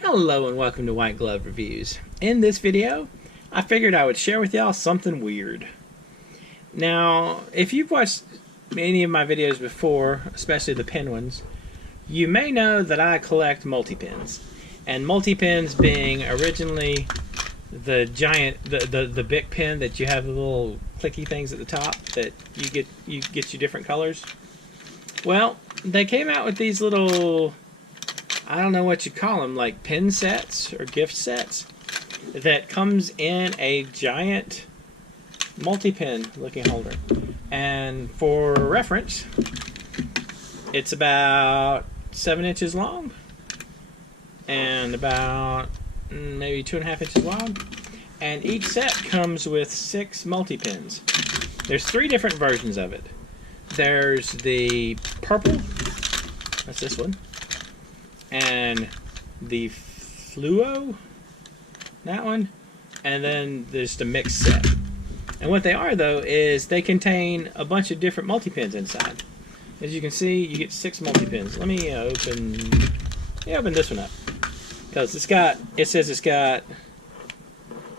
Hello and welcome to White Glove Reviews. In this video, I figured I would share with y'all something weird. Now, if you've watched any of my videos before, especially the pen ones, you may know that I collect multi-pens. And multi-pens being originally the giant, the big pen that you have the little clicky things at the top that you get you different colors. Well, they came out with these little, I don't know what you call them, like pen sets or gift sets that comes in a giant multi-pen looking holder. And for reference, it's about 7 inches long and about maybe 2.5 inches wide. And each set comes with 6 multi-pens. There's 3 different versions of it. There's the purple, that's this one, and the Fluo, that one, and then there's the mixed set. And what they are, though, is they contain a bunch of different multi-pens inside. As you can see, you get 6 multi-pens. Let me open this one up, because it says it's got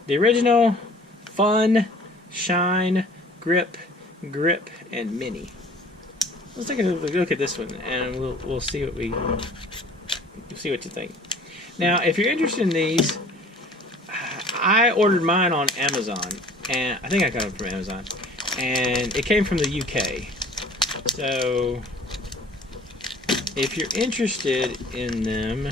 the original, fun, shine, grip, and mini. Let's take a look at this one, and we'll see what you think. Now, if you're interested in these, I ordered mine on Amazon, and I think I got them from Amazon, and it came from the UK. So, if you're interested in them,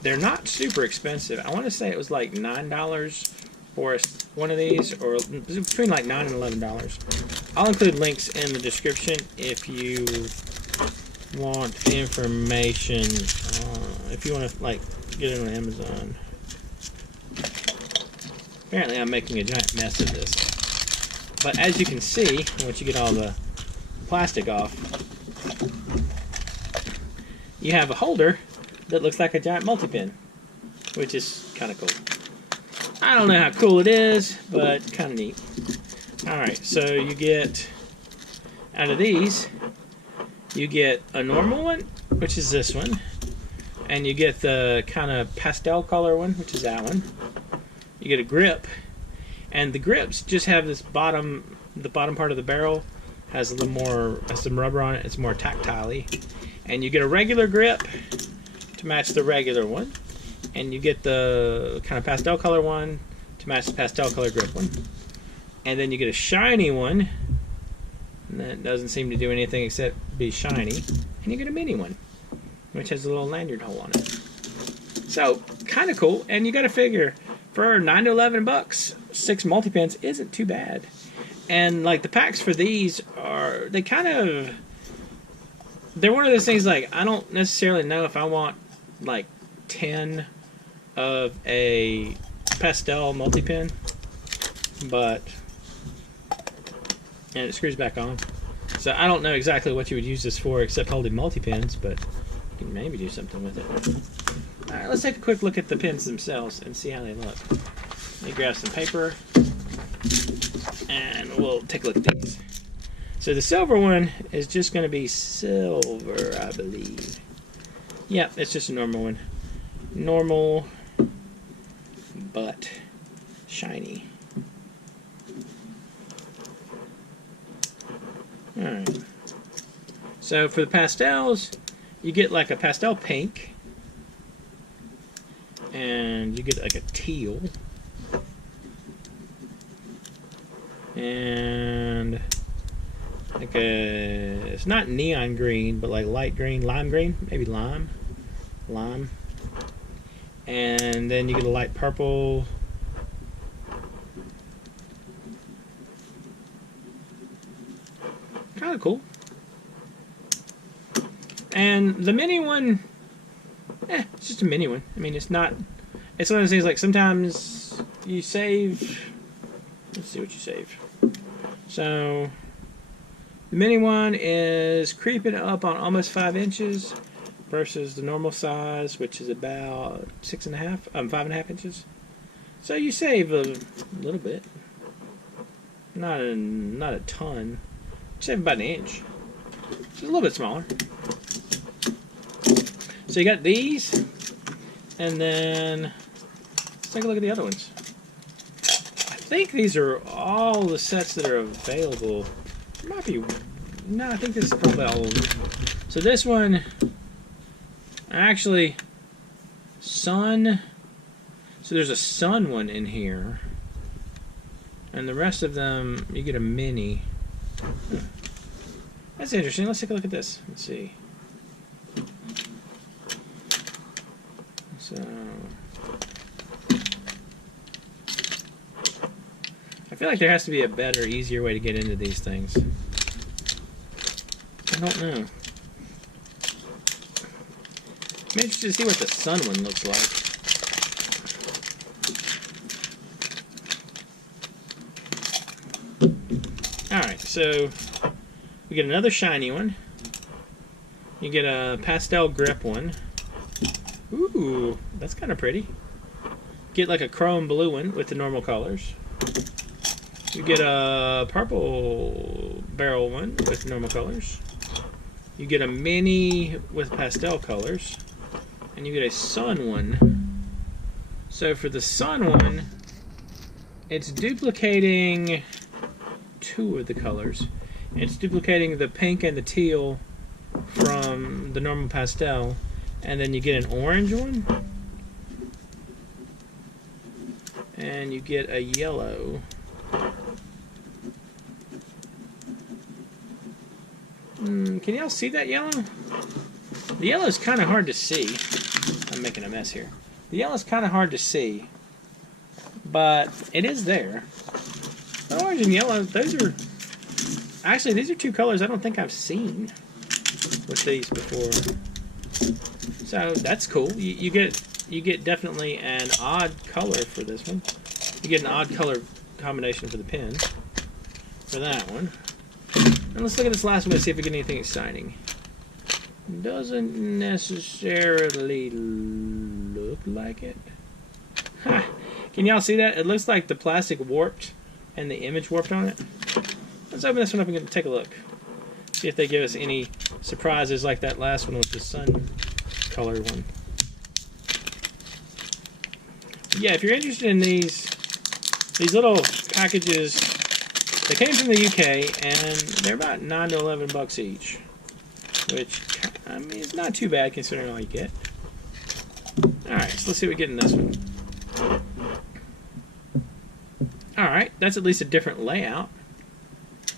they're not super expensive. I want to say it was like $9 for one of these, or between like $9 and $11. I'll include links in the description if you want information. If you want to like get it on Amazon. Apparently, I'm making a giant mess of this. But as you can see, once you get all the plastic off, you have a holder that looks like a giant multi-pen, which is kind of cool. I don't know how cool it is, but kind of neat. Alright, so you get, out of these, you get a normal one, which is this one, and you get the kind of pastel color one, which is that one. You get a grip, and the grips just have this the bottom part of the barrel has a little more, has some rubber on it, it's more tactile-y. And you get a regular grip to match the regular one, and you get the kind of pastel color one to match the pastel color grip one. And then you get a shiny one, and that doesn't seem to do anything except be shiny. And you get a mini one, which has a little lanyard hole on it. So, kind of cool. And you got to figure, for $9 to $11, 6 multi-pens isn't too bad. And like the packs for these are, they're one of those things like, I don't necessarily know if I want like 10 of a pastel multi-pen, but, and it screws back on. So I don't know exactly what you would use this for except holding multi-pens, but you can maybe do something with it. Alright, let's take a quick look at the pens themselves and see how they look. Let me grab some paper and we'll take a look at these. So the silver one is just going to be silver, I believe. Yeah, it's just a normal one. Normal, but shiny. Alright. So for the pastels, you get like a pastel pink, and you get like a teal, and like it's not neon green, but like light green, lime green, maybe lime. And then you get a light purple, kind of cool. And the mini one, it's just a mini one. I mean, it's not, it's one of those things like sometimes you save, let's see what you save. So the mini one is creeping up on almost 5 inches versus the normal size, which is about 5.5 inches. So you save a little bit, not a ton. You save about 1 inch. It's a little bit smaller. So you got these, And then let's take a look at the other ones. I think these are all the sets that are available. It might be. No, I think this is probably all of them. So this one, actually, sun. So there's a sun one in here. And the rest of them, you get a mini. Huh. That's interesting. Let's take a look at this. Let's see. So, I feel like there has to be a better, easier way to get into these things. I don't know. I'm interested to see what the sun one looks like. Alright, so we get another shiny one. You get a Pastel Grip one. Ooh, that's kind of pretty. Get like a chrome blue one with the normal colors. You get a purple barrel one with normal colors. You get a mini with pastel colors. And you get a sun one. So for the sun one, it's duplicating two of the colors. It's duplicating the pink and the teal from the normal pastel. And then you get an orange one. And you get a yellow. Can y'all see that yellow? The yellow is kind of hard to see. I'm making a mess here. The yellow is kind of hard to see. But it is there. The orange and yellow, those are... Actually, these are two colors I don't think I've seen with these before. So that's cool. You get definitely an odd color for this one. You get an odd color combination for the pen for that one. And let's look at this last one and see if we get anything exciting. Doesn't necessarily look like it. Huh. Can y'all see that? It looks like the plastic warped and the image warped on it. Let's open this one up and take a look. See if they give us any surprises like that last one with the sun color one. Yeah, if you're interested in these little packages, they came from the UK and they're about $9 to $11 each, which I mean it's not too bad considering all you get. All right, so let's see what we get in this one. All right, that's at least a different layout.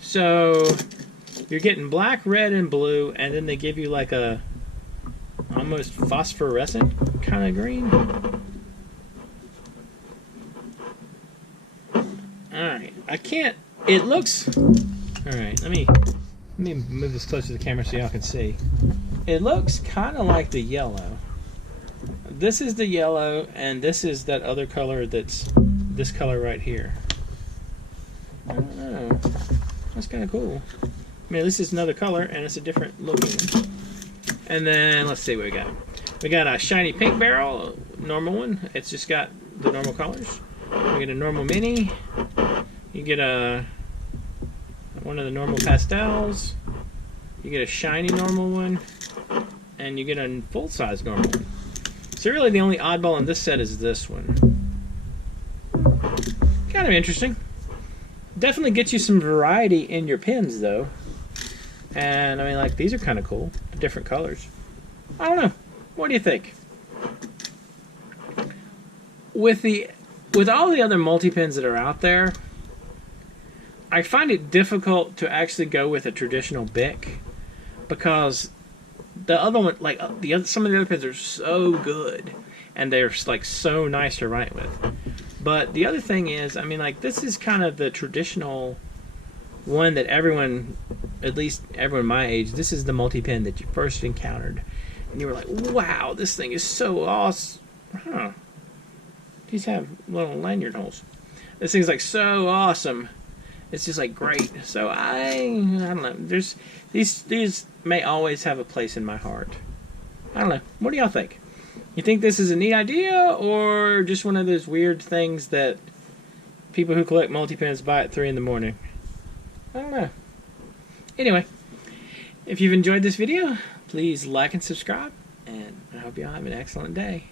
So you're getting black, red, and blue, and then they give you like a almost phosphorescent kind of green. Alright, I can't, it looks, alright, let me move this closer to the camera so y'all can see. It looks kind of like the yellow. This is the yellow, and this is that other color that's this color right here. I don't know. That's kind of cool. I mean, this is another color, and it's a different looking one. And then, let's see what we got. We got a shiny pink barrel, normal one. It's just got the normal colors. We get a normal mini. You get one of the normal pastels. You get a shiny normal one. And you get a full-size normal one. So really the only oddball in this set is this one. Kind of interesting. Definitely gets you some variety in your pens, though. And I mean, like, these are kind of cool. The different colors. I don't know. What do you think? With all the other multi-pens that are out there, I find it difficult to actually go with a traditional Bic because the other one, like some of the other pens are so good and they're like so nice to write with. But the other thing is, I mean, like, this is kind of the traditional one that everyone, at least everyone my age, this is the multi-pen that you first encountered. And you were like, wow, this thing is so awesome. Huh. These have little lanyard holes. This thing's like so awesome. It's just like great. So I don't know. There's these may always have a place in my heart. I don't know. What do y'all think? You think this is a neat idea or just one of those weird things that people who collect multi-pens buy at 3 in the morning? I don't know. Anyway, if you've enjoyed this video, please like and subscribe, and I hope y'all have an excellent day.